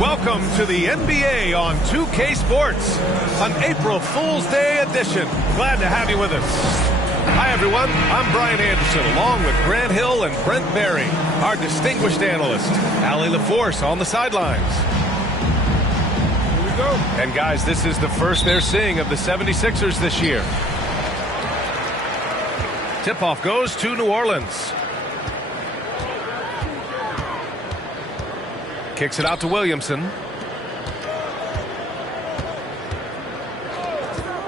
Welcome to the NBA on 2K Sports, an April Fool's Day edition. Glad to have you with us. Hi, everyone. I'm Brian Anderson, along with Grant Hill and Brent Berry, our distinguished analyst, Allie LaForce on the sidelines. Here we go. And, guys, this is the first they're seeing of the 76ers this year. Tip-off goes to New Orleans. Kicks it out to Williamson.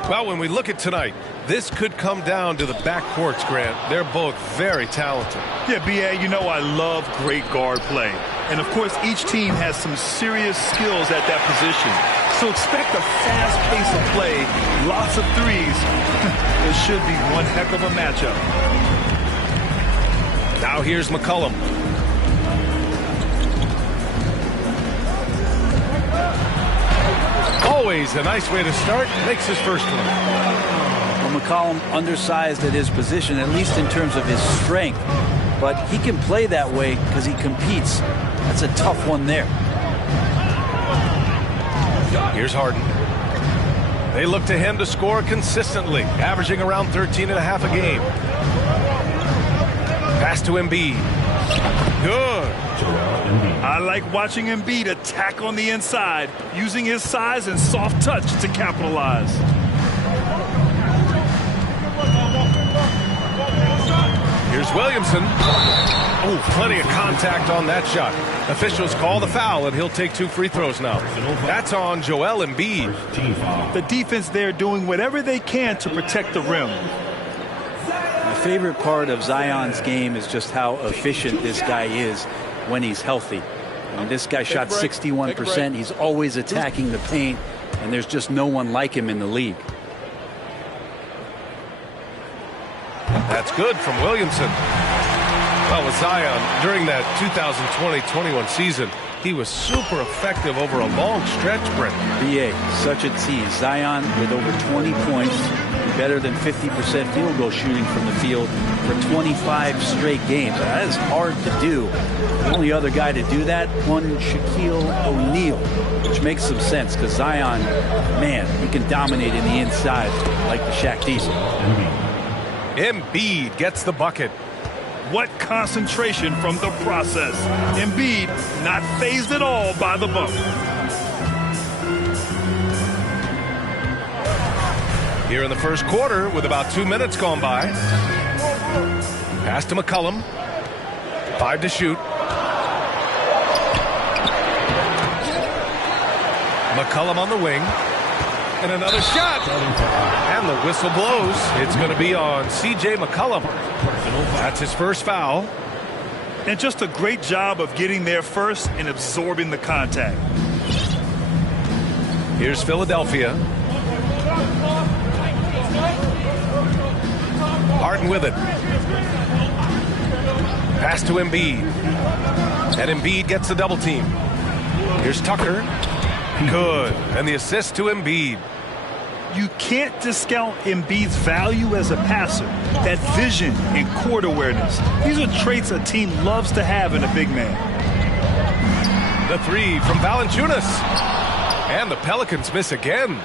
Well, when we look at tonight, this could come down to the backcourts, Grant. They're both very talented. Yeah, B.A., you know I love great guard play. And, of course, each team has some serious skills at that position. So expect a fast pace of play, lots of threes. It should be one heck of a matchup. Now here's McCollum. Always a nice way to start. Makes his first one. Well, McCollum undersized at his position, at least in terms of his strength. But he can play that way because he competes. That's a tough one there. Here's Harden. They look to him to score consistently, averaging around 13.5 a game. Pass to Embiid. Good. I like watching Embiid attack on the inside, using his size and soft touch to capitalize. Here's Williamson. Oh, plenty of contact on that shot. Officials call the foul, and he'll take 2 free throws now. That's on Joel Embiid. The defense there doing whatever they can to protect the rim. My favorite part of Zion's game is just how efficient this guy is when he's healthy. I mean, this guy shot 61%. He's always attacking the paint, and there's just no one like him in the league. That's good from Williamson. Well, with Zion, during that 2020-21 season, he was super effective over a long stretch, Brent. B.A., such a tease. Zion with over 20 points, better than 50% field goal shooting from the field for 25 straight games. That is hard to do. The only other guy to do that, one Shaquille O'Neal, which makes some sense because Zion, man, he can dominate in the inside like the Shaq Diesel. Embiid gets the bucket. What concentration from the process. Embiid not fazed at all by the bump. Here in the first quarter with about 2 minutes gone by. Pass to McCollum. 5 to shoot. McCollum on the wing. And another shot. And the whistle blows. It's going to be on C.J. McCollum. That's his first foul. And just a great job of getting there first and absorbing the contact. Here's Philadelphia. Harden with it. Pass to Embiid. And Embiid gets the double team. Here's Tucker. Good. And the assist to Embiid. You can't discount Embiid's value as a passer. That vision and court awareness. These are traits a team loves to have in a big man. The 3 from Valanciunas. And the Pelicans miss again.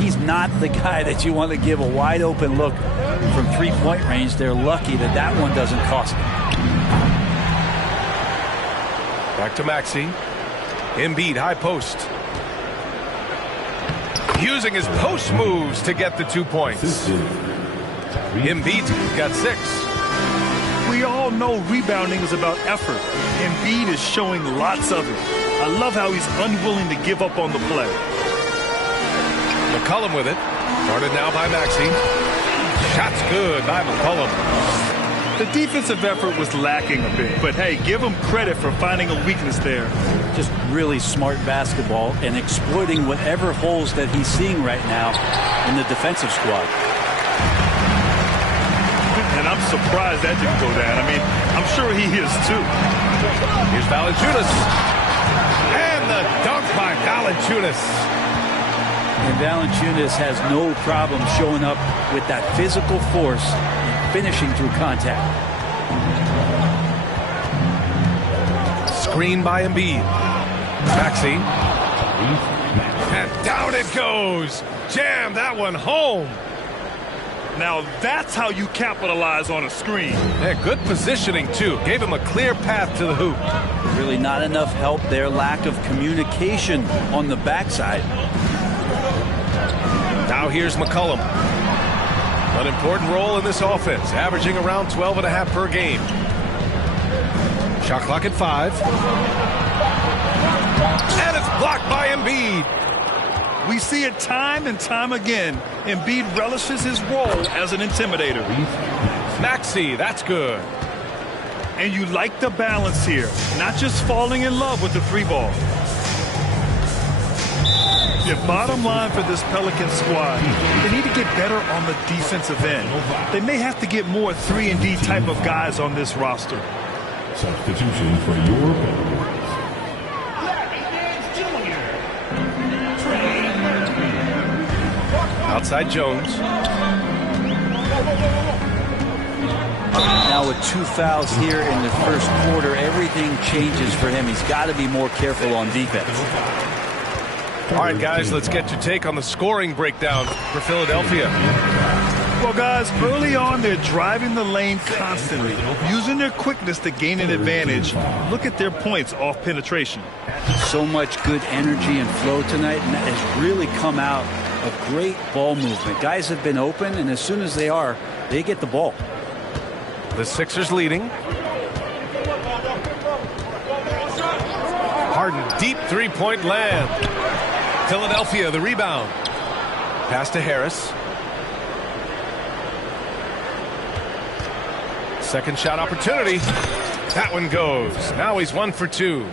He's not the guy that you want to give a wide open look from 3-point range. They're lucky that that one doesn't cost them. Back to Maxey. Embiid high post. using his post moves to get the 2 points. Embiid's got 6. We all know rebounding is about effort. Embiid is showing lots of it. I love how he's unwilling to give up on the play. McCollum with it. Guarded now by Maxey. Shot's good by McCollum. The defensive effort was lacking a bit, but hey, give him credit for finding a weakness there. Just really smart basketball and exploiting whatever holes that he's seeing right now in the defensive squad. And I'm surprised that didn't go down. I mean, I'm sure he is too. Here's Valanciunas. And the dunk by Valanciunas. And Valanciunas has no problem showing up with that physical force and finishing through contact. Screen by Embiid. Maxey. And down it goes. Jam that one home. Now that's how you capitalize on a screen. Yeah, good positioning, too. Gave him a clear path to the hoop. Really not enough help there. Lack of communication on the backside. Now here's McCollum. An important role in this offense, averaging around 12.5 per game. Shot clock at 5. And it's blocked by Embiid. We see it time and time again. Embiid relishes his role as an intimidator. Maxey, that's good. And you like the balance here, not just falling in love with the 3 ball. The bottom line for this Pelicans squad, they need to get better on the defensive end. They may have to get more 3-and-D type of guys on this roster. Substitution for your Pelicans. Outside Jones. Now with 2 fouls here in the first quarter, everything changes for him. He's got to be more careful on defense. All right, guys, let's get your take on the scoring breakdown for Philadelphia. Well, guys, early on, they're driving the lane constantly, using their quickness to gain an advantage. Look at their points off penetration. So much good energy and flow tonight, and that has really come out of great ball movement. Guys have been open, and as soon as they are, they get the ball. The Sixers leading. Harden, deep three-point land. Philadelphia, the rebound. Pass to Harris. Second shot opportunity. That one goes. Now he's 1 for 2.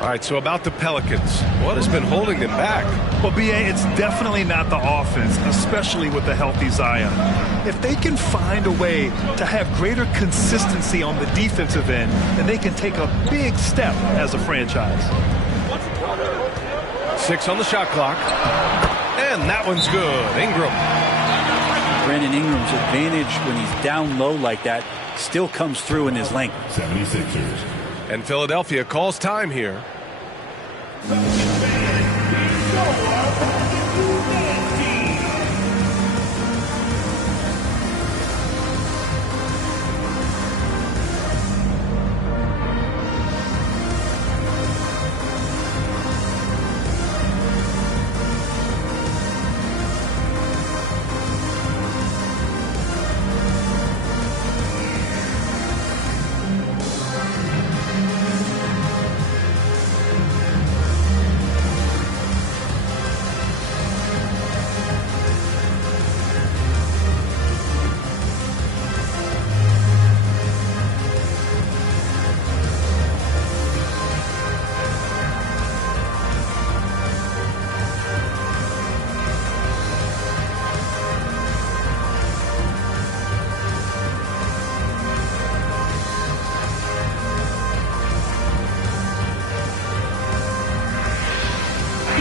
All right, so about the Pelicans. What has been holding them back? Well, B.A., it's definitely not the offense, especially with the healthy Zion. If they can find a way to have greater consistency on the defensive end, then they can take a big step as a franchise. 6 on the shot clock. And that one's good. Ingram. Brandon Ingram's advantage when he's down low like that still comes through in his length. 76ers. And Philadelphia calls time here.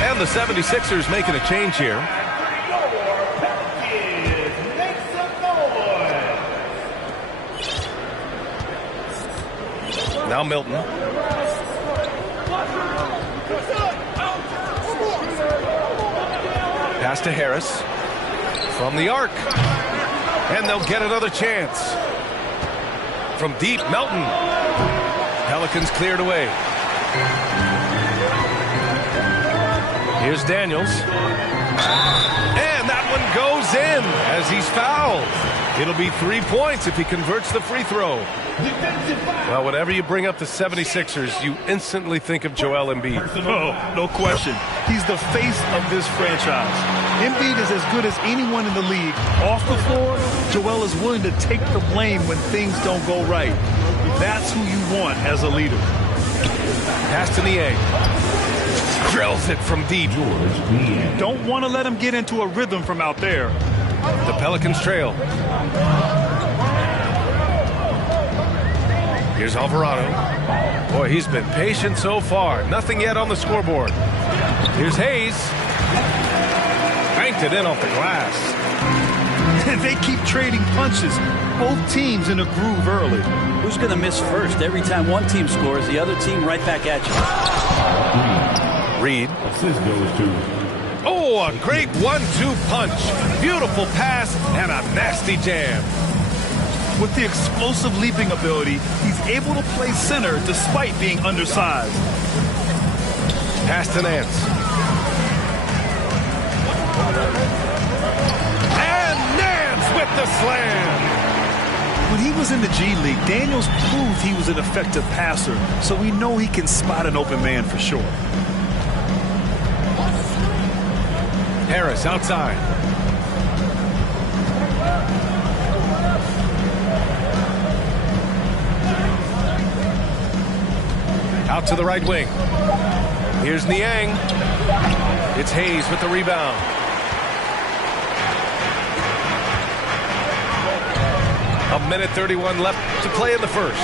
And the 76ers making a change here. Now Milton. Pass to Harris. From the arc. And they'll get another chance. From deep, Melton. Pelicans cleared away. Here's Daniels. And that one goes in as he's fouled. It'll be 3 points if he converts the free throw. Well, whenever you bring up the 76ers, you instantly think of Joel Embiid. Oh, no question. He's the face of this franchise. Embiid is as good as anyone in the league. Off the floor, Joel is willing to take the blame when things don't go right. That's who you want as a leader. Pass to Niang. Drills it from deep. Don't want to let him get into a rhythm from out there. The Pelicans trail. Here's Alvarado. Boy, he's been patient so far. Nothing yet on the scoreboard. Here's Hayes. Banked it in off the glass. They keep trading punches. Both teams in a groove early. Who's going to miss first? Every time one team scores, the other team right back at you. Reed. Assist goes to... Oh, a great 1-2 punch. Beautiful pass and a nasty jam. With the explosive leaping ability, he's able to play center despite being undersized. Pass to Nance. And Nance with the slam. When he was in the G League, Daniels proved he was an effective passer, so we know he can spot an open man for sure. Harris outside. Out to the right wing. Here's Niang. It's Hayes with the rebound. A minute 31 left to play in the first.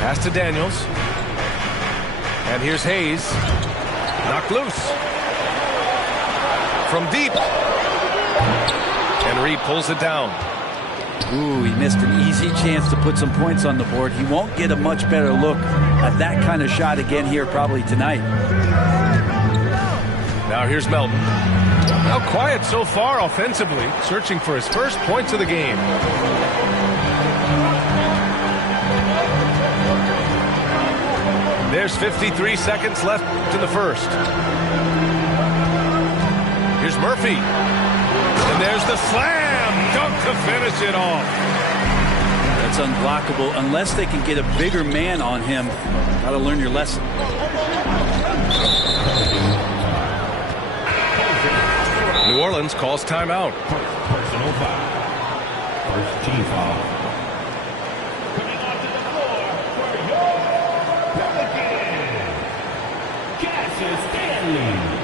Pass to Daniels. And here's Hayes. Knocked loose. From deep. And Reed pulls it down. Ooh, he missed an easy chance to put some points on the board. He won't get a much better look at that kind of shot again here probably tonight. Now here's Melton. How quiet so far offensively, searching for his first points of the game. There's 53 seconds left in the first. Here's Murphy. And there's the slam dunk to finish it off. That's unblockable unless they can get a bigger man on him. Got to learn your lesson. New Orleans calls timeout. Personal foul. First team foul. Coming onto the floor for your Pelicans, Cassius Stanley.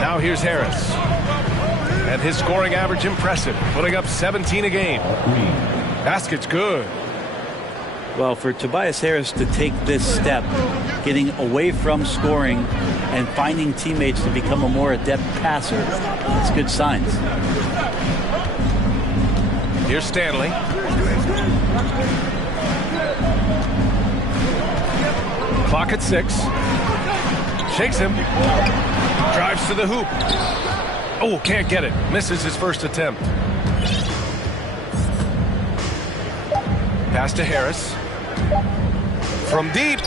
Now here's Harris. And his scoring average impressive, putting up 17 a game. Basket's good. Well, for Tobias Harris to take this step, getting away from scoring and finding teammates to become a more adept passer, it's good signs. Here's Stanley. Clock at 6. Shakes him. Drives to the hoop. Oh, can't get it. Misses his first attempt. Pass to Harris. From deep.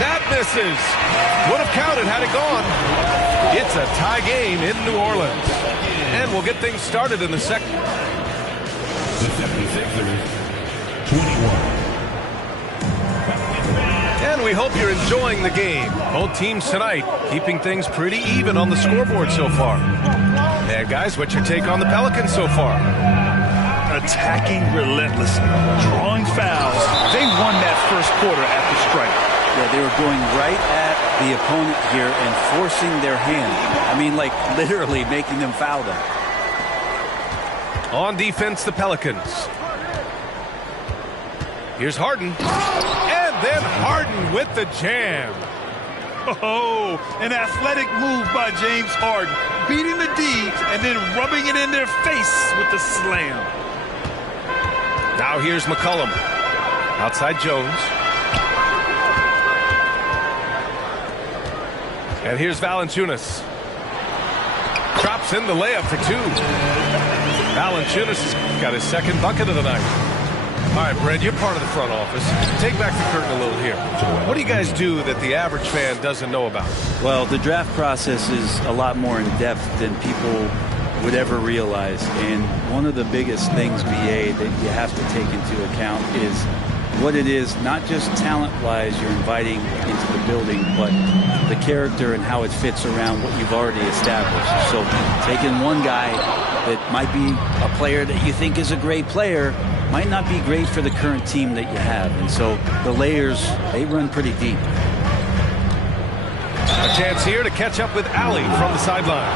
That misses. Would have counted had it gone. It's a tie game in New Orleans. And we'll get things started in the second. The 76ers, 21. And we hope you're enjoying the game. Both teams tonight keeping things pretty even on the scoreboard so far. And guys, what's your take on the Pelicans so far? Attacking relentlessly, drawing fouls. They won that first quarter at the strike. Yeah, they were going right at the opponent here and forcing their hand. I mean, like literally making them foul them. On defense, the Pelicans. Here's Harden. And then Harden with the jam. Oh, an athletic move by James Harden. Beating the D and then rubbing it in their face with the slam. Now here's McCollum. Outside Jones. And here's Valanciunas. Drops in the layup for two. Valanciunas has got his second bucket of the night. All right, Brad, you're part of the front office. Take back the curtain a little here. What do you guys do that the average fan doesn't know about? Well, the draft process is a lot more in depth than people would ever realize. And one of the biggest things, BA, that you have to take into account is what it is, not just talent-wise you're inviting into the building, but the character and how it fits around what you've already established. So taking one guy that might be a player that you think is a great player might not be great for the current team that you have. And so the layers, they run pretty deep. A chance here to catch up with Allie from the sideline.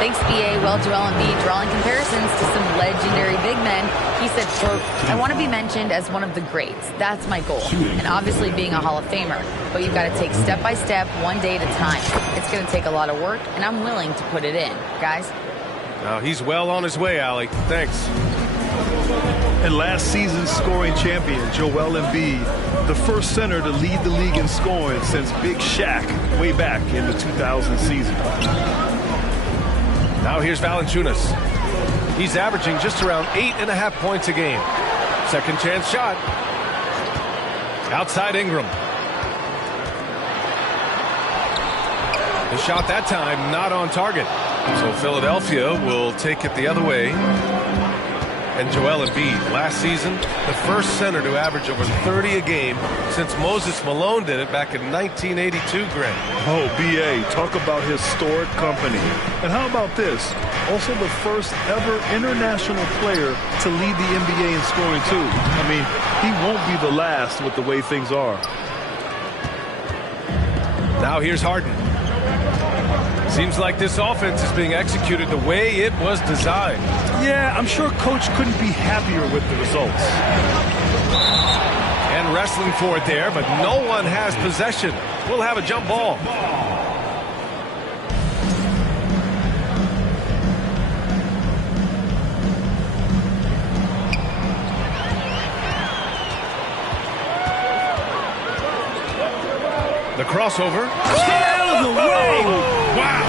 Thanks, BA. Well, Joel Embiid drawing comparisons to some legendary big men. He said, quote, I want to be mentioned as one of the greats. That's my goal. And obviously being a Hall of Famer. But you've got to take step by step, one day at a time. It's going to take a lot of work, and I'm willing to put it in. Guys? Now he's well on his way, Allie. Thanks. And last season's scoring champion, Joel Embiid, the first center to lead the league in scoring since Big Shaq way back in the 2000 season. Now here's Valanciunas. He's averaging just around 8.5 points a game. Second chance shot. Outside Ingram. The shot that time not on target. So Philadelphia will take it the other way. And Joel Embiid, last season, the first center to average over 30 a game since Moses Malone did it back in 1982, Grant. Oh, BA, talk about historic company. And how about this? Also the first ever international player to lead the NBA in scoring, too. I mean, he won't be the last with the way things are. Now here's Harden. Seems like this offense is being executed the way it was designed. Yeah, I'm sure Coach couldn't be happier with the results. And wrestling for it there, but no one has possession. We'll have a jump ball. The crossover. Get out of the way! Wow!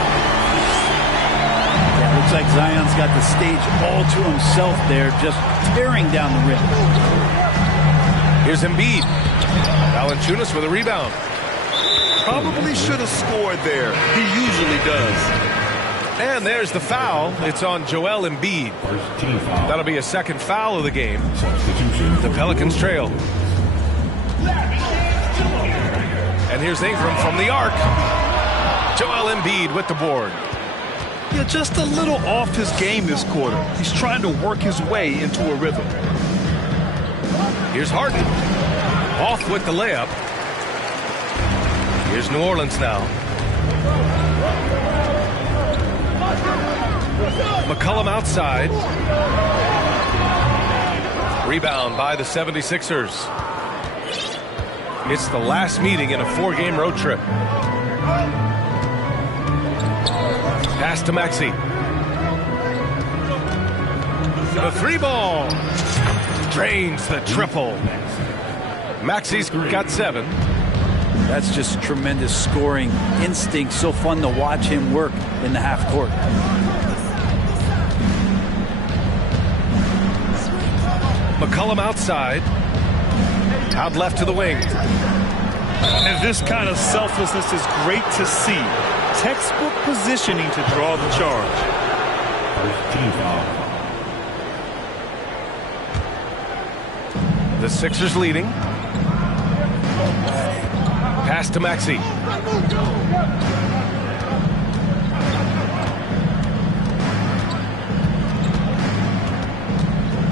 Yeah, looks like Zion's got the stage all to himself there, just tearing down the rim. Here's Embiid. Valanciunas with a rebound. Probably should have scored there. He usually does. And there's the foul. It's on Joel Embiid. That'll be a second foul of the game. The Pelicans trail. And here's Ingram from the arc. Joel Embiid with the board. Yeah, just a little off his game this quarter. He's trying to work his way into a rhythm. Here's Harden. Off with the layup. Here's New Orleans now. McCollum outside. Rebound by the 76ers. It's the last meeting in a 4-game road trip. Pass to Maxey. The 3-ball. Drains the triple. Maxey's got 7. That's just tremendous scoring instinct. So fun to watch him work in the half court. McCollum outside. Out left to the wing. And this kind of selflessness is great to see. Textbook positioning to draw the charge. First team foul. The Sixers leading. Pass to Maxey.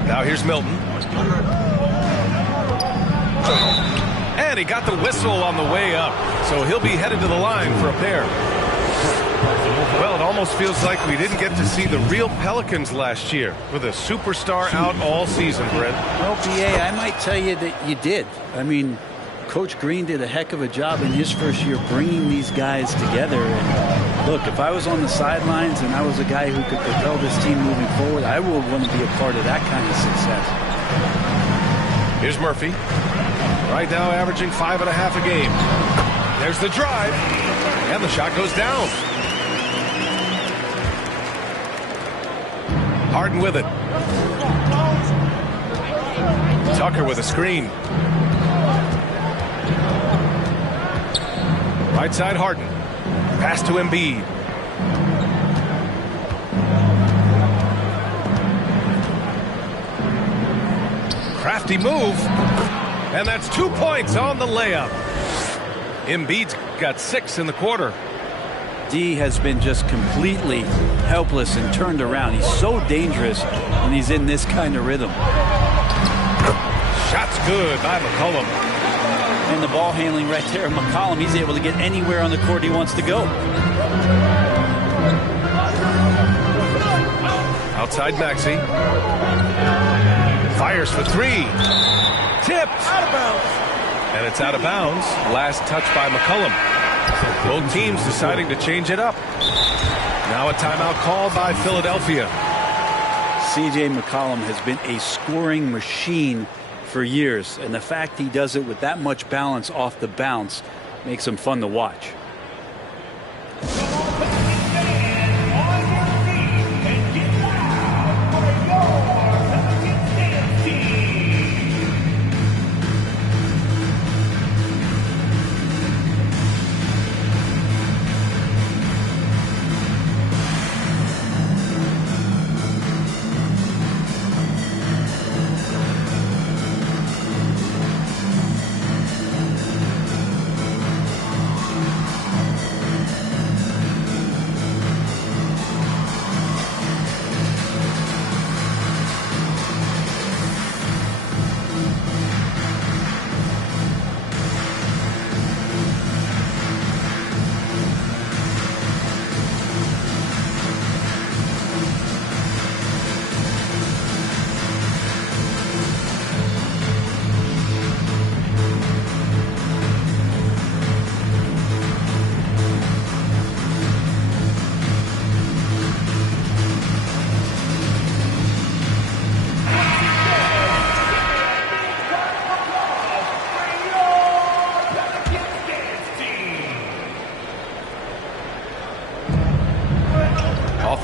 Now here's Milton. And he got the whistle on the way up, so he'll be headed to the line for a pair. Well, it almost feels like we didn't get to see the real Pelicans last year with a superstar out all season, Brent. Well, BA, I might tell you that you did. I mean, Coach Green did a heck of a job in his first year bringing these guys together. And look, if I was on the sidelines and I was a guy who could propel this team moving forward, I would want to be a part of that kind of success. Here's Murphy. Right now averaging 5.5 a game. There's the drive. And the shot goes down. Harden with it. Tucker with a screen. Right side Harden. Pass to Embiid. Crafty move. And that's 2 points on the layup. Embiid's got 6 in the quarter. D has been just completely helpless and turned around. He's so dangerous when he's in this kind of rhythm. Shot's good by McCollum. And the ball handling right there, McCollum, he's able to get anywhere on the court he wants to go. Outside Maxey. Fires for 3. Tipped. Out of bounds. And it's out of bounds. Last touch by McCollum. Both teams deciding to change it up. Now a timeout called by Philadelphia. C.J. McCollum has been a scoring machine for years, and the fact he does it with that much balance off the bounce makes him fun to watch.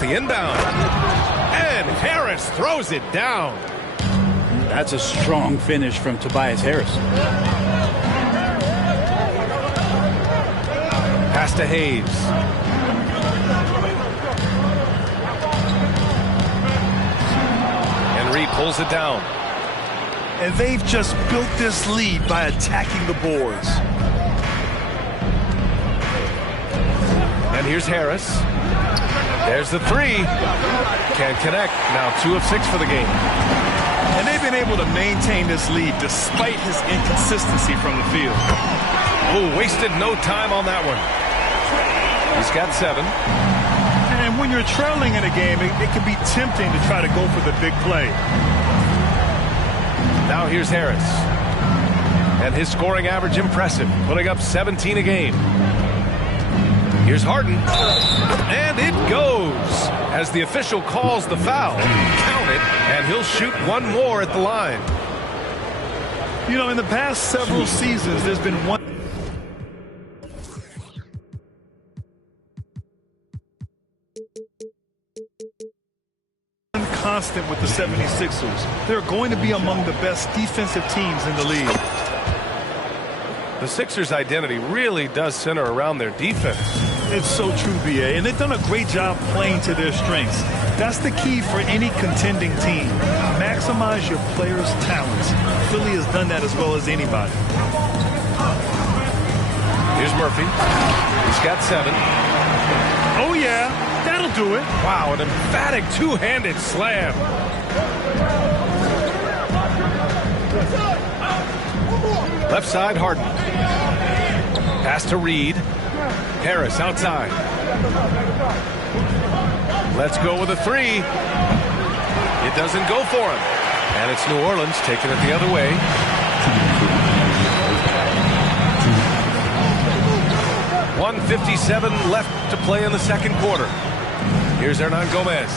The inbound. And Harris throws it down. That's a strong finish from Tobias Harris. Pass to Hayes. Henry pulls it down. And they've just built this lead by attacking the boards. And here's Harris. There's the 3. Can't connect. Now 2 of 6 for the game. And they've been able to maintain this lead despite his inconsistency from the field. Oh, wasted no time on that one. He's got 7. And when you're trailing in a game, it can be tempting to try to go for the big play. Now here's Harris. And his scoring average impressive, putting up 17 a game. Here's Harden. And it goes as the official calls the foul. Count it, and he'll shoot one more at the line. You know, in the past several seasons, there's been one. Constant with the 76ers. They're going to be among the best defensive teams in the league. The Sixers' identity really does center around their defense. It's so true, B.A., and they've done a great job playing to their strengths. That's the key for any contending team. Maximize your players' talents. Philly has done that as well as anybody. Here's Murphy. He's got 7. Oh, yeah. That'll do it. Wow, an emphatic two-handed slam. Left side, Harden. Pass to Reed. Harris outside. Let's go with a 3. It doesn't go for him. And it's New Orleans taking it the other way. .157 left to play in the second quarter. Here's Hernan Gomez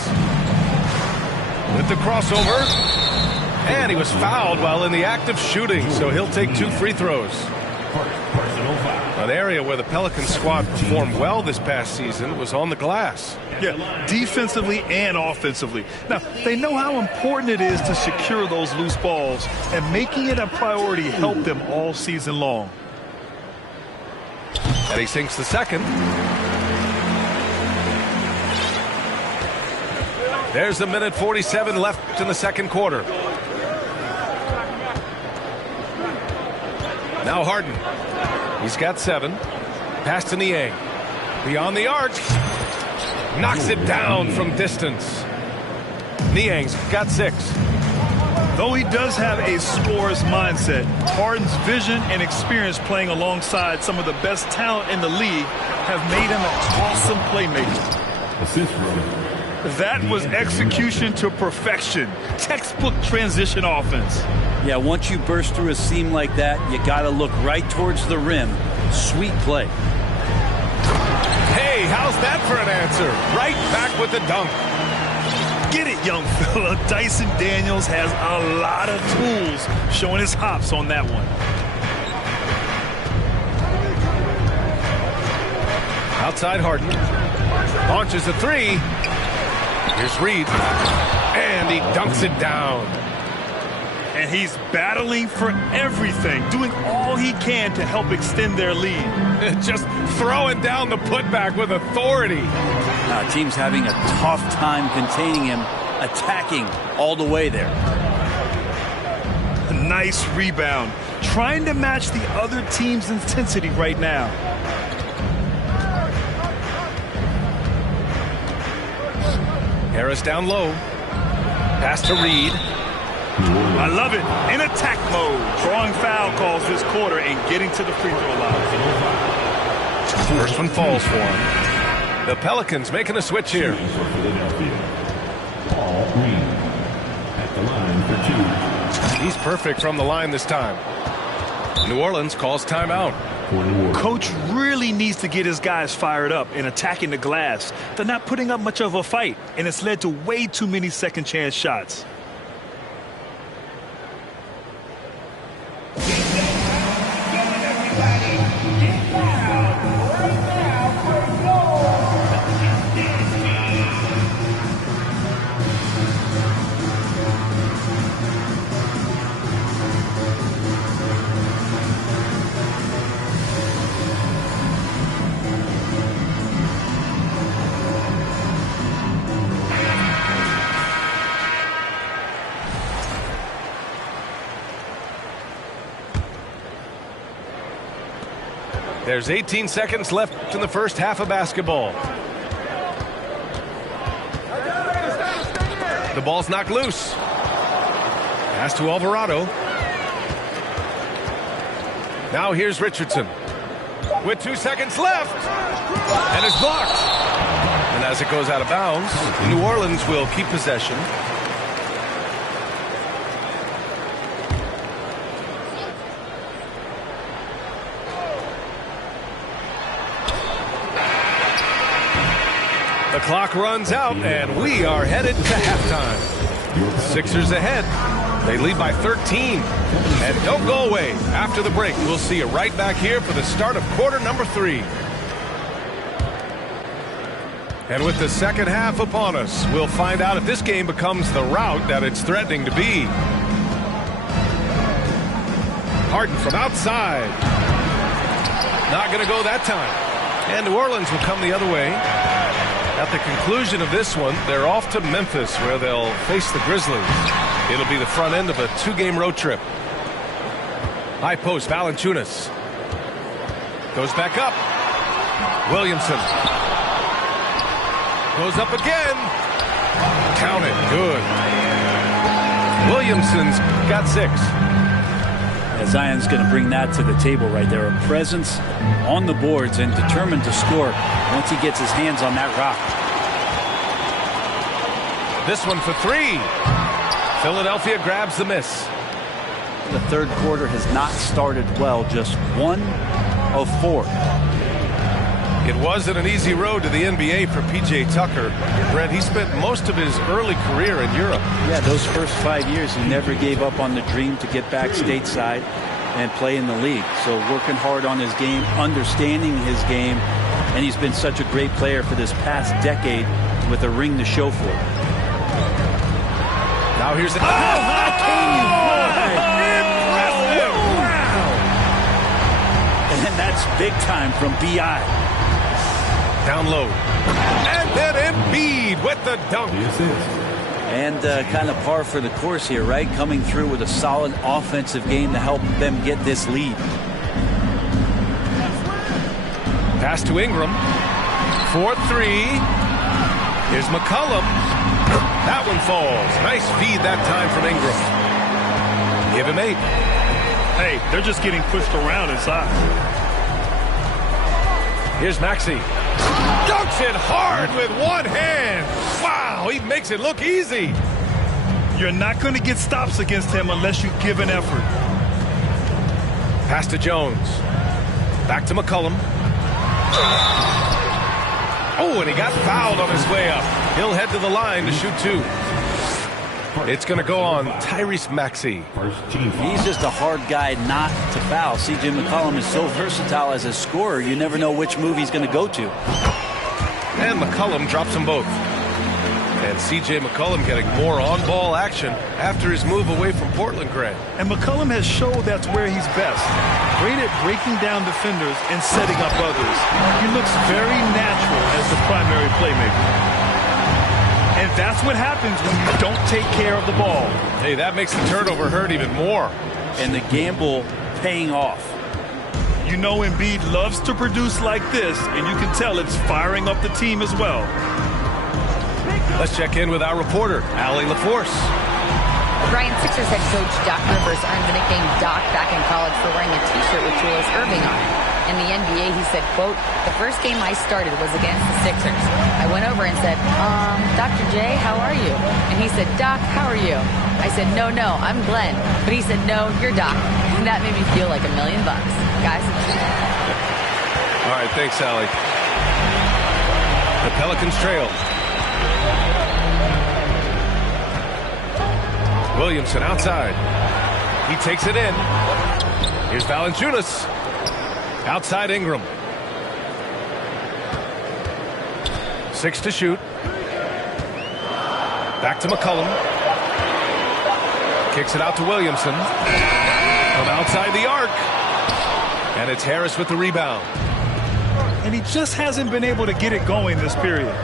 with the crossover, and he was fouled while in the act of shooting, so he'll take 2 free throws. An area where the Pelicans squad performed well this past season was on the glass. Yeah, defensively and offensively. Now, they know how important it is to secure those loose balls, and making it a priority helped them all season long. And he sinks the second. There's a minute 47 left in the second quarter. Now Harden. He's got 7. Pass to Niang. Beyond the arc. Knocks it down from distance. Niang's got 6. Though he does have a scorer's mindset, Harden's vision and experience playing alongside some of the best talent in the league have made him an awesome playmaker. Assist row. That was execution to perfection. Textbook transition offense. Yeah, once you burst through a seam like that, you got to look right towards the rim. Sweet play. Hey, how's that for an answer? Right back with the dunk. Get it, young fella. Dyson Daniels has a lot of tools, showing his hops on that one. Outside Harden. Launches a 3. Here's Reed. And he dunks it down. And he's battling for everything, doing all he can to help extend their lead. Just throwing down the putback with authority. Team's having a tough time containing him, attacking all the way there. A nice rebound. Trying to match the other team's intensity right now. Harris down low. Pass to Reed. I love it. In attack mode. Drawing foul calls this quarter and getting to the free throw line. First one falls for him. The Pelicans making a switch here. At the line for 2. He's perfect from the line this time. New Orleans calls timeout. Coach really needs to get his guys fired up and attacking the glass. They're not putting up much of a fight, and it's led to way too many second chance shots. There's 18 seconds left in the first half of basketball. The ball's knocked loose. Pass to Alvarado. Now here's Richardson. With 2 seconds left. And it's blocked. And as it goes out of bounds, New Orleans will keep possession. The clock runs out, and we are headed to halftime. Sixers ahead. They lead by 13. And don't go away. After the break, we'll see you right back here for the start of quarter number 3. And with the second half upon us, we'll find out if this game becomes the rout that it's threatening to be. Harden from outside. Not going to go that time. And New Orleans will come the other way. At the conclusion of this one, they're off to Memphis, where they'll face the Grizzlies. It'll be the front end of a 2-game road trip. High post, Valanciunas. Goes back up. Williamson. Goes up again. Count it. Good. Williamson's got 6. Zion's going to bring that to the table right there. A presence on the boards and determined to score once he gets his hands on that rock. This one for 3. Philadelphia grabs the miss. The third quarter has not started well. Just 1 of 4. It wasn't an easy road to the NBA for P.J. Tucker. Brent, he spent most of his early career in Europe. Yeah, those first 5 years, he never gave up on the dream to get back stateside and play in the league. So working hard on his game, understanding his game, and he's been such a great player for this past decade with a ring to show for it. Now here's the... Impressive! Wow! And that's big time from B.I. Down low. And then Embiid with the dunk. And kind of par for the course here, right? Coming through with a solid offensive game to help them get this lead. Pass to Ingram. 4-3. Here's McCollum. That one falls. Nice feed that time from Ingram. Give him 8. Hey, they're just getting pushed around inside. Here's Maxey. Dunks it hard with one hand. Wow, he makes it look easy. You're not going to get stops against him unless you give an effort. Pass to Jones. Back to McCollum. Oh, and he got fouled on his way up. He'll head to the line to shoot 2. It's going to go on Tyrese Maxey. He's just a hard guy not to foul. C.J. McCollum is so versatile as a scorer, you never know which move he's going to go to. And McCollum drops them both. And C.J. McCollum getting more on-ball action after his move away from Portland, Greg. And McCollum has showed that's where he's best. Great at breaking down defenders and setting up others. He looks very natural as the primary playmaker. And that's what happens when you don't take care of the ball. Hey, that makes the turnover hurt even more. And the gamble paying off. You know Embiid loves to produce like this, and you can tell it's firing up the team as well. Let's check in with our reporter, Allie LaForce. Brian, Sixers head coach Doc Rivers earned the nickname Doc back in college for wearing a T-shirt with Julius Erving on it. In the NBA, he said, quote, "The first game I started was against the Sixers. I went over and said, Dr. J, how are you?" And he said, "Doc, how are you?" I said, no, I'm Glenn." But he said, "No, you're Doc." And that made me feel like $1 million. Guys. All right, thanks, Allie. The Pelicans trail. Williamson outside. He takes it in. Here's Valanciunas. Outside Ingram. 6 to shoot. Back to McCollum. Kicks it out to Williamson. From outside the arc. And it's Harris with the rebound. And he just hasn't been able to get it going this period.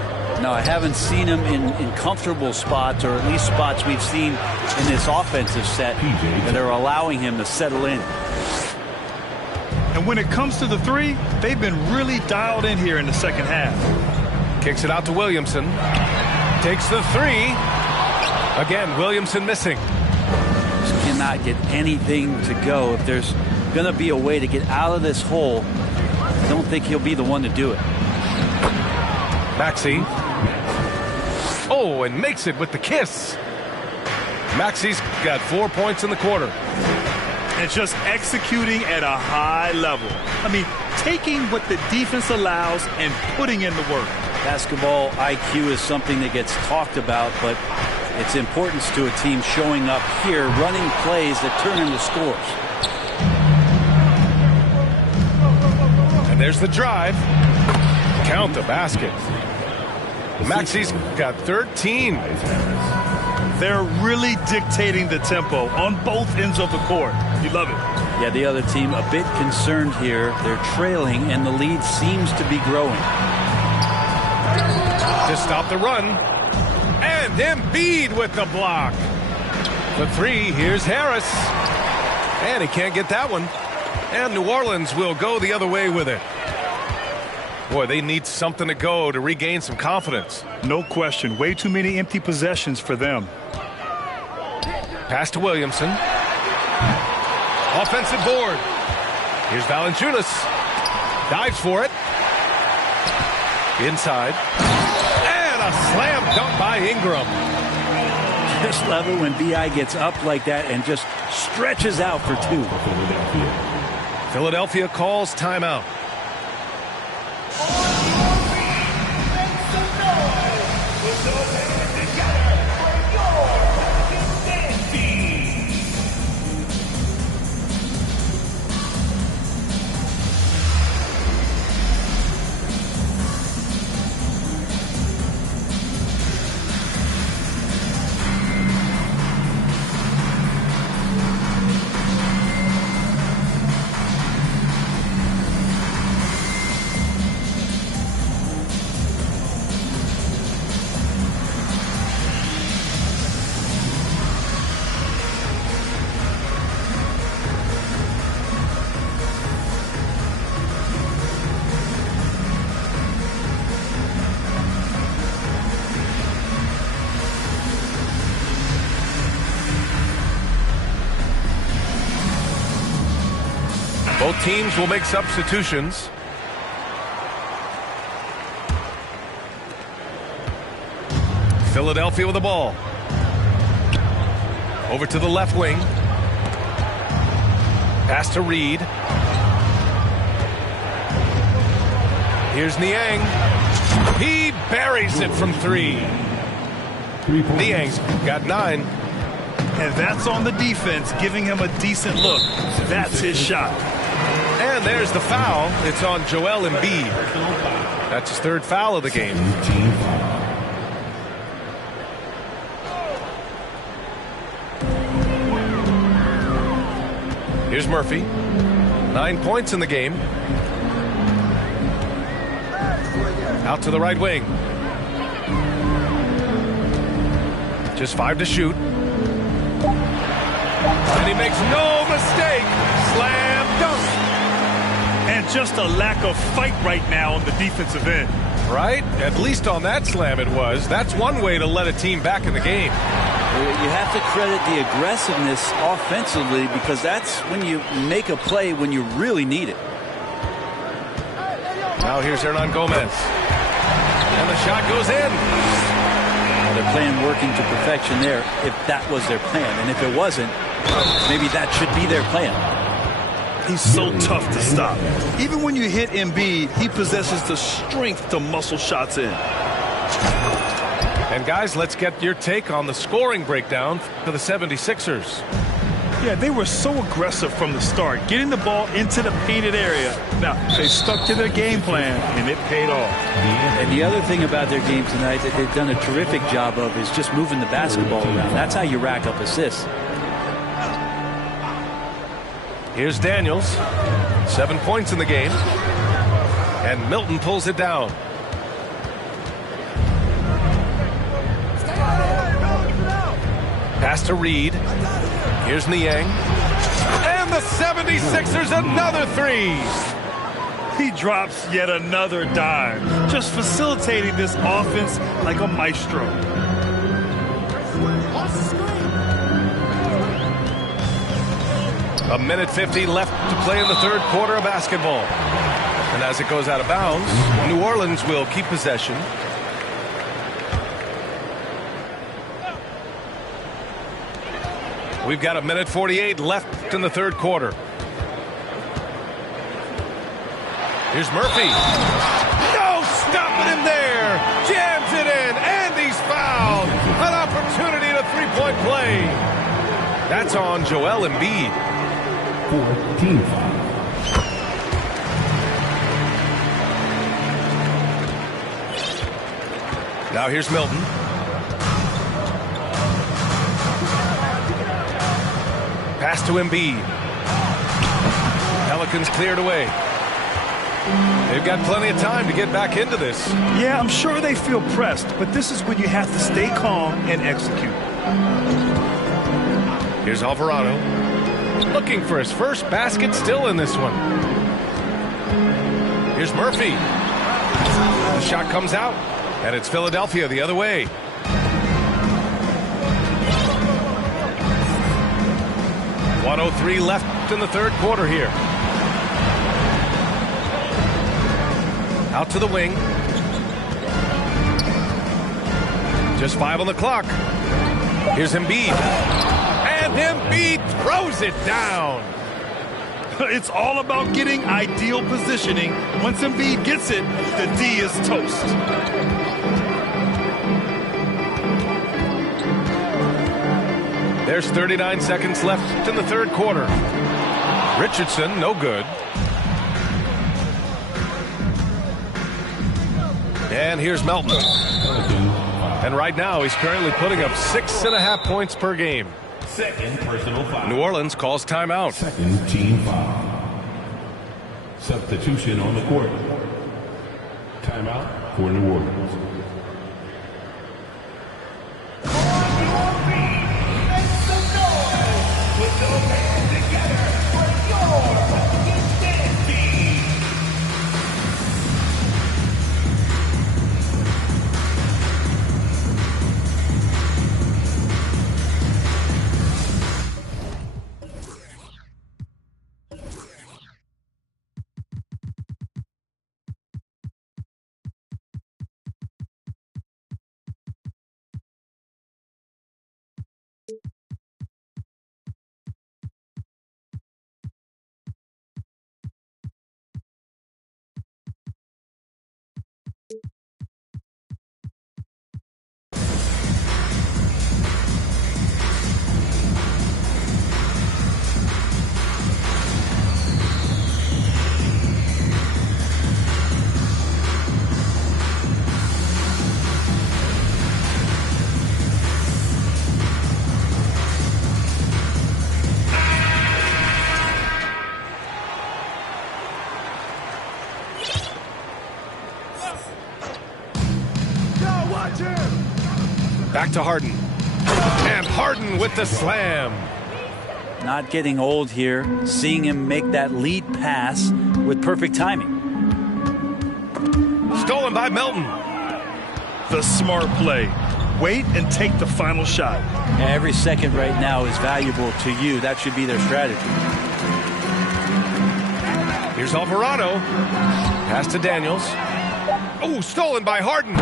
No, I haven't seen him in comfortable spots, or at least spots we've seen in this offensive set that are allowing him to settle in. And when it comes to the 3, they've been really dialed in here in the second half. Kicks it out to Williamson. Takes the 3. Again, Williamson missing. Just cannot get anything to go. If there's going to be a way to get out of this hole, I don't think he'll be the one to do it. Maxey. Oh, and makes it with the kiss. Maxey's got 4 points in the quarter. And just executing at a high level. I mean, taking what the defense allows and putting in the work. Basketball IQ is something that gets talked about, but its importance to a team showing up here, running plays that turn into scores. And there's the drive. Count the basket. Maxi's got 13. They're really dictating the tempo on both ends of the court. You love it. Yeah, the other team a bit concerned here. They're trailing, and the lead seems to be growing. To stop the run. And Embiid with the block. The three, here's Harris. And he can't get that one. And New Orleans will go the other way with it. Boy, they need something to go to regain some confidence. No question. Way too many empty possessions for them. Pass to Williamson. Offensive board. Here's Valanciunas. Dives for it. Inside. And a slam dunk by Ingram. Just love it when BI gets up like that and just stretches out for two. Philadelphia calls timeout. Both teams will make substitutions. Philadelphia with the ball. Over to the left wing. Pass to Reed. Here's Niang. He buries it from three. Niang's got 9. And that's on the defense, giving him a decent look. That's his shot. And there's the foul. It's on Joel Embiid. That's his 3rd foul of the game. Here's Murphy. 9 points in the game. Out to the right wing. Just 5 to shoot. And he makes no mistake. Slam dunk. And just a lack of fight right now on the defensive end. Right? At least on that slam it was. That's one way to let a team back in the game. You have to credit the aggressiveness offensively, because that's when you make a play when you really need it. Now here's Hernan Gomez. And the shot goes in. They're playing working to perfection there, if that was their plan. And if it wasn't, maybe that should be their plan. He's so tough to stop. Even when you hit Embiid, he possesses the strength to muscle shots in. And guys, let's get your take on the scoring breakdown for the 76ers. Yeah, they were so aggressive from the start, getting the ball into the painted area. Now, they stuck to their game plan, and it paid off. And the other thing about their game tonight that they've done a terrific job of is just moving the basketball around. That's how you rack up assists. Here's Daniels. 7 points in the game. And Milton pulls it down. Pass to Reed. Here's Niang. And the 76ers another 3. He drops yet another dime, just facilitating this offense like a maestro. A minute 50 left to play in the 3rd quarter of basketball. And as it goes out of bounds, New Orleans will keep possession. We've got a minute 48 left in the 3rd quarter. Here's Murphy. No stopping him there. Jams it in, and he's fouled. An opportunity to 3-point play. That's on Joel Embiid. 14 foul. Now here's Milton. Pass to Embiid. Pelicans cleared away. They've got plenty of time to get back into this. Yeah, I'm sure they feel pressed, but this is when you have to stay calm and execute. Here's Alvarado. Looking for his first basket still in this one. Here's Murphy. The shot comes out, and it's Philadelphia the other way. .103 left in the third quarter here. Out to the wing. Just 5 on the clock. Here's Embiid. And Embiid throws it down. It's all about getting ideal positioning. Once Embiid gets it, the D is toast. There's 39 seconds left in the third quarter. Richardson, no good. And here's Melton. And right now, he's currently putting up 6.5 points per game. Second personal foul. New Orleans calls timeout. Second team foul. Substitution on the court. Timeout for New Orleans. Back to Harden. And Harden with the slam. Not getting old here. Seeing him make that lead pass with perfect timing. Stolen by Melton. The smart play. Wait and take the final shot. Every second right now is valuable to you. That should be their strategy. Here's Alvarado. Pass to Daniels. Oh, stolen by Harden.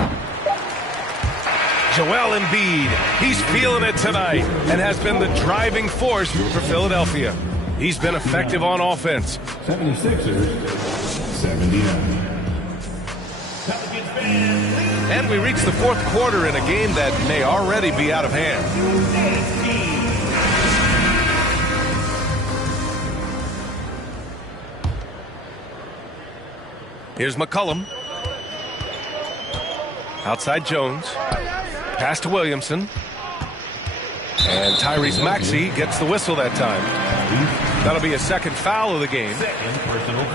Joel Embiid, he's feeling it tonight and has been the driving force for Philadelphia. He's been effective on offense. 76ers, 79. And we reach the fourth quarter in a game that may already be out of hand. Here's McCollum. Outside Jones. Pass to Williamson. And Tyrese Maxey gets the whistle that time. That'll be a second foul of the game.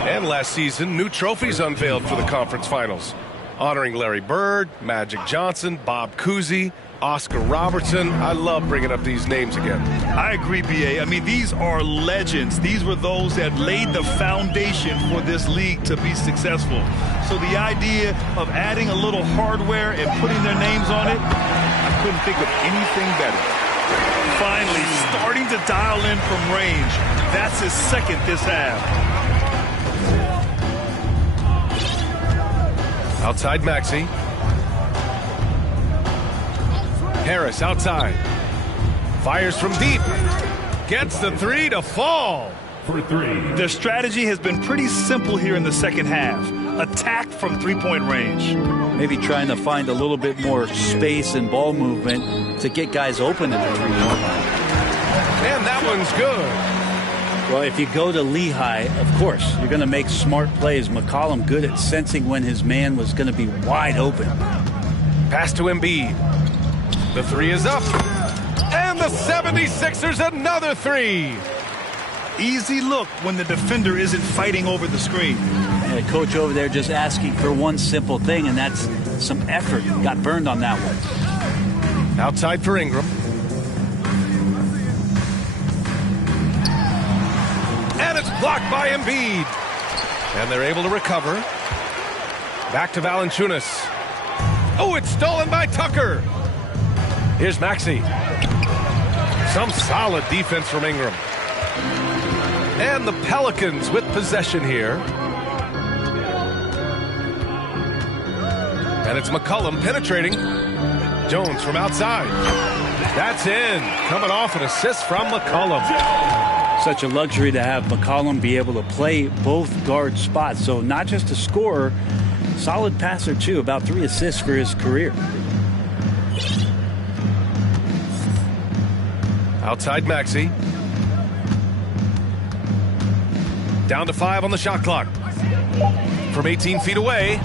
And last season, new trophies unveiled for the conference finals, honoring Larry Bird, Magic Johnson, Bob Cousy, Oscar Robertson. I love bringing up these names again. I agree, B.A. I mean, these are legends. These were those that laid the foundation for this league to be successful. So the idea of adding a little hardware and putting their names on it, I couldn't think of anything better. Finally, starting to dial in from range. That's his second this half. Outside Maxey. Harris outside. Fires from deep. Gets the three to fall. For three. Their strategy has been pretty simple here in the second half. Attack from three-point range. Maybe trying to find a little bit more space and ball movement to get guys open at the three-point line. And that one's good. Well, if you go to Lehigh, of course, you're going to make smart plays. McCollum good at sensing when his man was going to be wide open. Pass to Embiid. The three is up. And the 76ers another three. Easy look when the defender isn't fighting over the screen. And a coach over there just asking for one simple thing, and that's some effort. Got burned on that one. Outside for Ingram. And it's blocked by Embiid. And they're able to recover. Back to Valanciunas. Oh, it's stolen by Tucker. Here's Maxey. Some solid defense from Ingram. And the Pelicans with possession here. And it's McCollum penetrating. Jones from outside. That's in. Coming off an assist from McCollum. Such a luxury to have McCollum be able to play both guard spots. So not just a scorer, solid passer too. About 3 assists for his career. Outside Maxey. Down to 5 on the shot clock. From 18 feet away.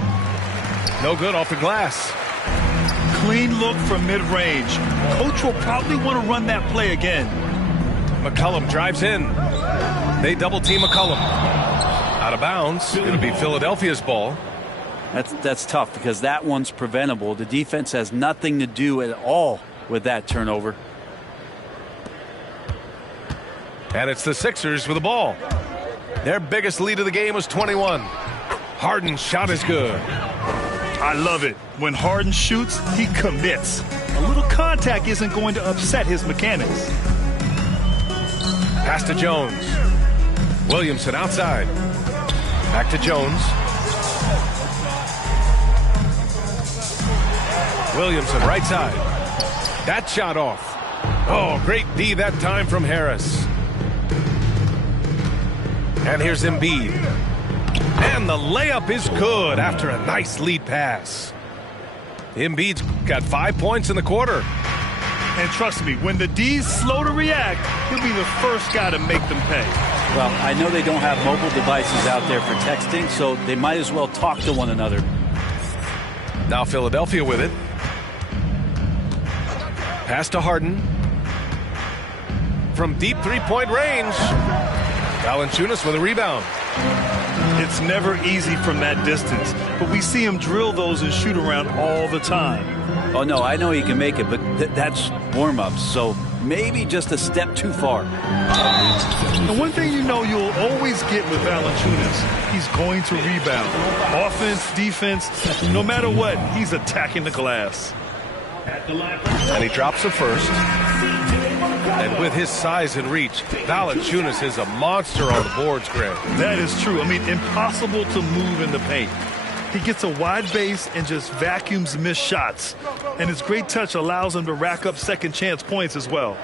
No good off the glass. Clean look from mid-range. Coach will probably want to run that play again. McCollum drives in. They double team McCollum. Out of bounds. It'll be Philadelphia's ball. That's tough because that one's preventable. The defense has nothing to do at all with that turnover. And it's the Sixers with the ball. Their biggest lead of the game was 21. Harden's shot is good. I love it. When Harden shoots, he commits. A little contact isn't going to upset his mechanics. Pass to Jones. Williamson outside. Back to Jones. Williamson right side. That shot off. Oh, great D that time from Harris. And here's Embiid. And the layup is good after a nice lead pass. Embiid's got 5 points in the quarter. And trust me, when the D's slow to react, he'll be the first guy to make them pay. Well, I know they don't have mobile devices out there for texting, so they might as well talk to one another. Now Philadelphia with it. Pass to Harden. From deep three-point range. Valanciunas with a rebound. It's never easy from that distance, but we see him drill those and shoot around all the time. Oh, no, I know he can make it, but that's warm-ups, so maybe just a step too far. And one thing you know you'll always get with Valanciunas, he's going to rebound. Offense, defense, no matter what, he's attacking the glass. And he drops the first. And with his size and reach, Valanciunas is a monster on the boards, Grant. That is true. I mean, impossible to move in the paint. He gets a wide base and just vacuums missed shots. And his great touch allows him to rack up second chance points as well.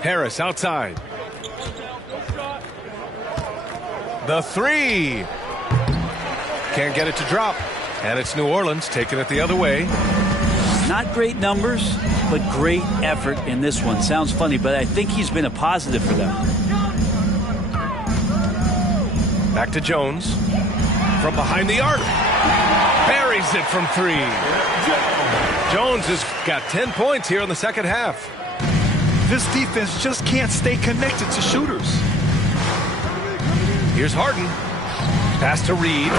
Harris outside. The three. Can't get it to drop. And it's New Orleans taking it the other way. Not great numbers, but great effort in this one. Sounds funny, but I think he's been a positive for them. Back to Jones. From behind the arc. Buries it from 3. Jones has got 10 points here in the second half. This defense just can't stay connected to shooters. Here's Harden. Pass to Reed.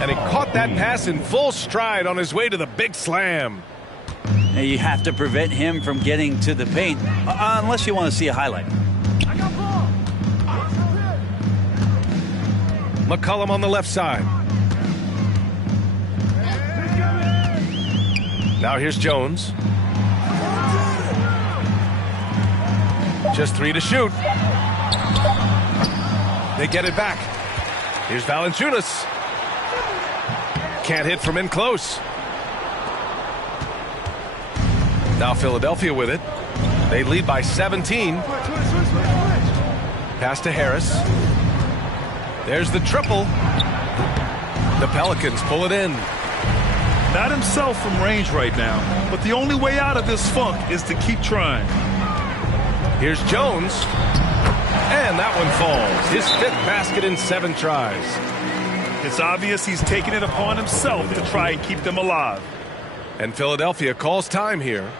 And he caught that pass in full stride on his way to the big slam. Now you have to prevent him from getting to the paint, unless you want to see a highlight. McCollum on the left side. Now here's Jones. Just 3 to shoot. They get it back. Here's Valanciunas. Can't hit from in close. Now Philadelphia with it. They lead by 17. Pass to Harris. There's the triple. The Pelicans pull it in. Not himself from range right now, but the only way out of this funk is to keep trying. Here's Jones. And that one falls. His 5th basket in 7 tries. It's obvious he's taking it upon himself to try and keep them alive. And Philadelphia calls time here.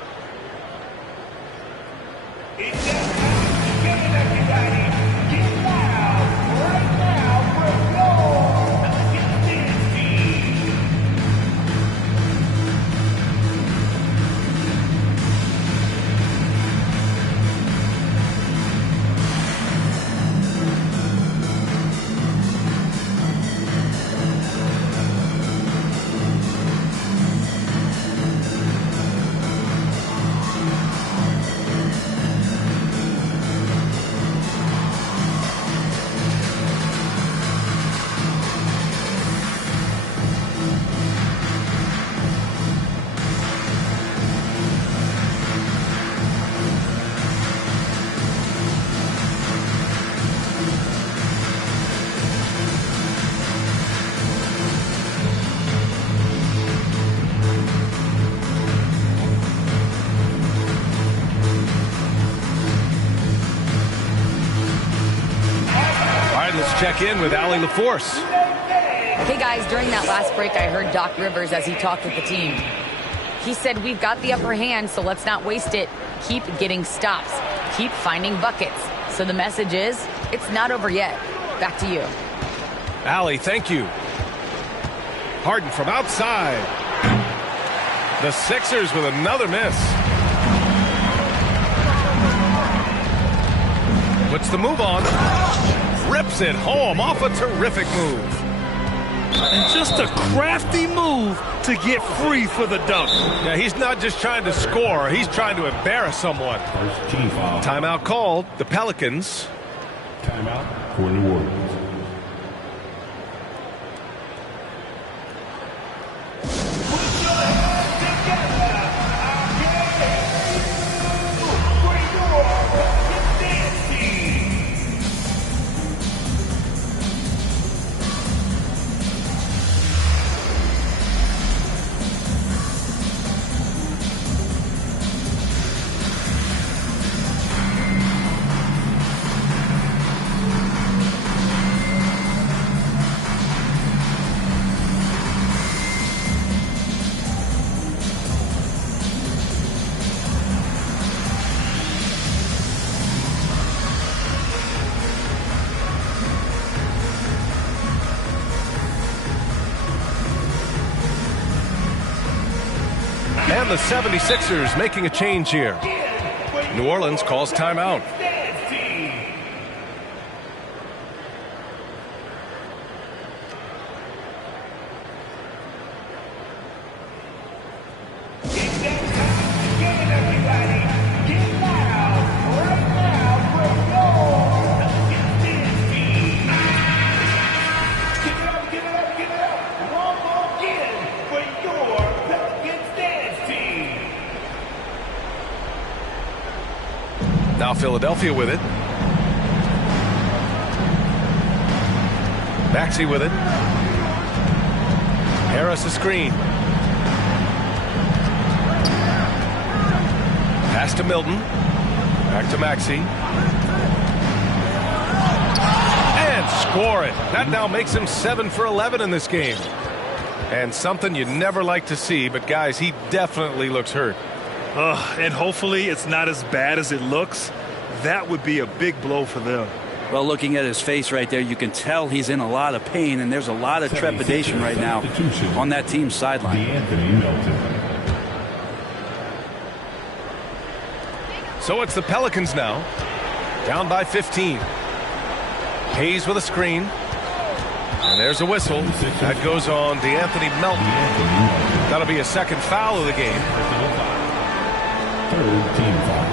Check in with Allie LaForce. Okay, guys, during that last break, I heard Doc Rivers as he talked with the team. He said, we've got the upper hand, so let's not waste it. Keep getting stops. Keep finding buckets. So the message is, it's not over yet. Back to you. Allie, thank you. Harden from outside. The Sixers with another miss. Puts the move on. Rips it home off a terrific move. And just a crafty move to get free for the dunk. Yeah, he's not just trying to score. He's trying to embarrass someone. First team foul. Timeout called. The Pelicans. Timeout for New Orleans. And the 76ers making a change here. New Orleans calls timeout. Now Philadelphia with it. Maxey with it. Harris a screen. Pass to Milton. Back to Maxey. And score it. That now makes him 7 for 11 in this game. And something you never like to see, but guys, he definitely looks hurt. And hopefully it's not as bad as it looks. That would be a big blow for them. Well, looking at his face right there, you can tell he's in a lot of pain, and there's a lot of trepidation right now on that team's sideline. So it's the Pelicans now, down by 15. Hayes with a screen. And there's a whistle. That goes on DeAnthony Melton. That'll be a second foul of the game. Third team foul.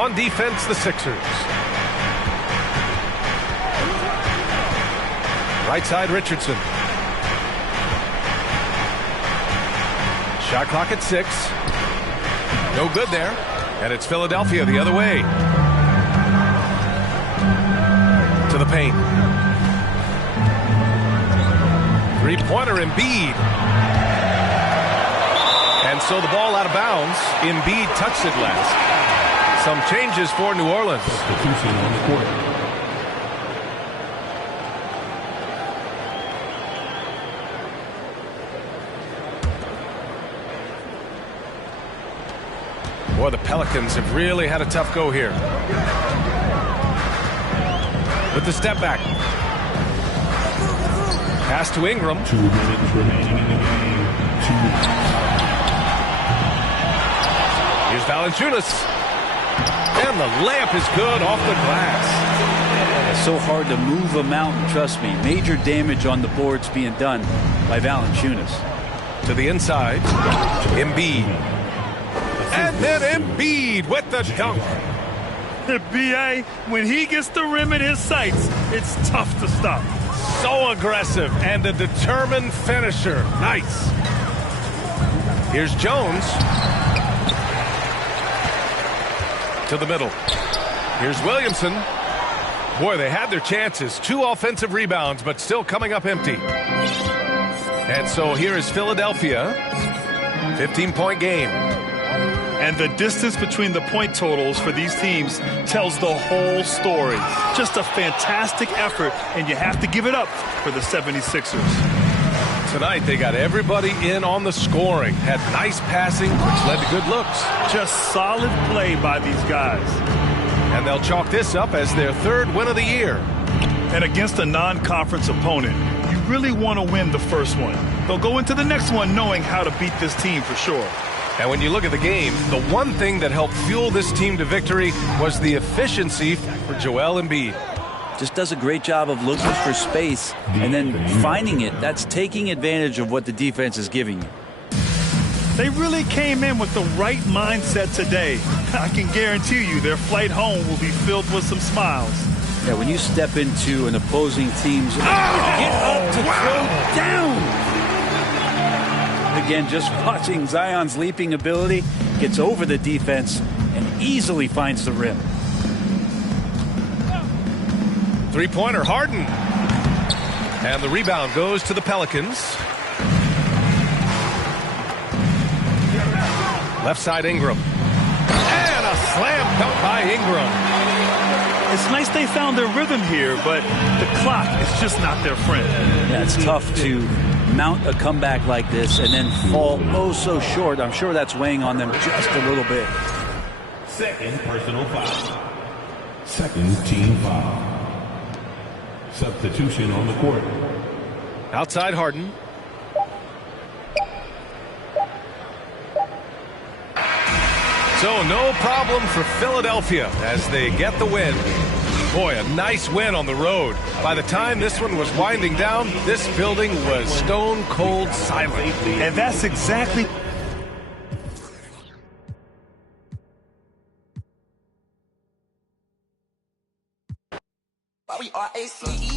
On defense, the Sixers. Right side, Richardson. Shot clock at 6. No good there. And it's Philadelphia the other way. To the paint. Three-pointer, Embiid. And so the ball out of bounds. Embiid touched it last. Some changes for New Orleans. Substitution on the court. Boy, the Pelicans have really had a tough go here. With the step back. Pass to Ingram. 2 minutes remaining in the game. Here's Valanciunas. And the layup is good off the glass. It's so hard to move a mountain, trust me. Major damage on the boards being done by Valanciunas. To the inside. Embiid. And then Embiid with the dunk. B.A., when he gets the rim in his sights, it's tough to stop. So aggressive and a determined finisher. Nice. Here's Jones. To the middle. Here's Williamson. Boy, they had their chances. 2 offensive rebounds, but still coming up empty. And so here is Philadelphia. 15-point game. And the distance between the point totals for these teams tells the whole story. Just a fantastic effort, and you have to give it up for the 76ers. Tonight, they got everybody in on the scoring. Had nice passing, which led to good looks. Just solid play by these guys. And they'll chalk this up as their 3rd win of the year. And against a non-conference opponent, you really want to win the first one. They'll go into the next one knowing how to beat this team for sure. And when you look at the game, the one thing that helped fuel this team to victory was the efficiency for Joel Embiid. Just does a great job of looking for space and then finding it. That's taking advantage of what the defense is giving you. They really came in with the right mindset today. I can guarantee you their flight home will be filled with some smiles. Yeah, when you step into an opposing team's... Get up to throw down! Again, just watching Zion's leaping ability, gets over the defense and easily finds the rim. Three-pointer, Harden. And the rebound goes to the Pelicans. Left side, Ingram. And a slam dunk by Ingram. It's nice they found their rhythm here, but the clock is just not their friend. Yeah, it's tough to mount a comeback like this and then fall oh so short. I'm sure that's weighing on them just a little bit. Second personal foul. Second team foul. Substitution on the court. Outside Harden. So no problem for Philadelphia as they get the win. Boy, a nice win on the road. By the time this one was winding down, this building was stone cold silent. And that's exactly... R-A-C-E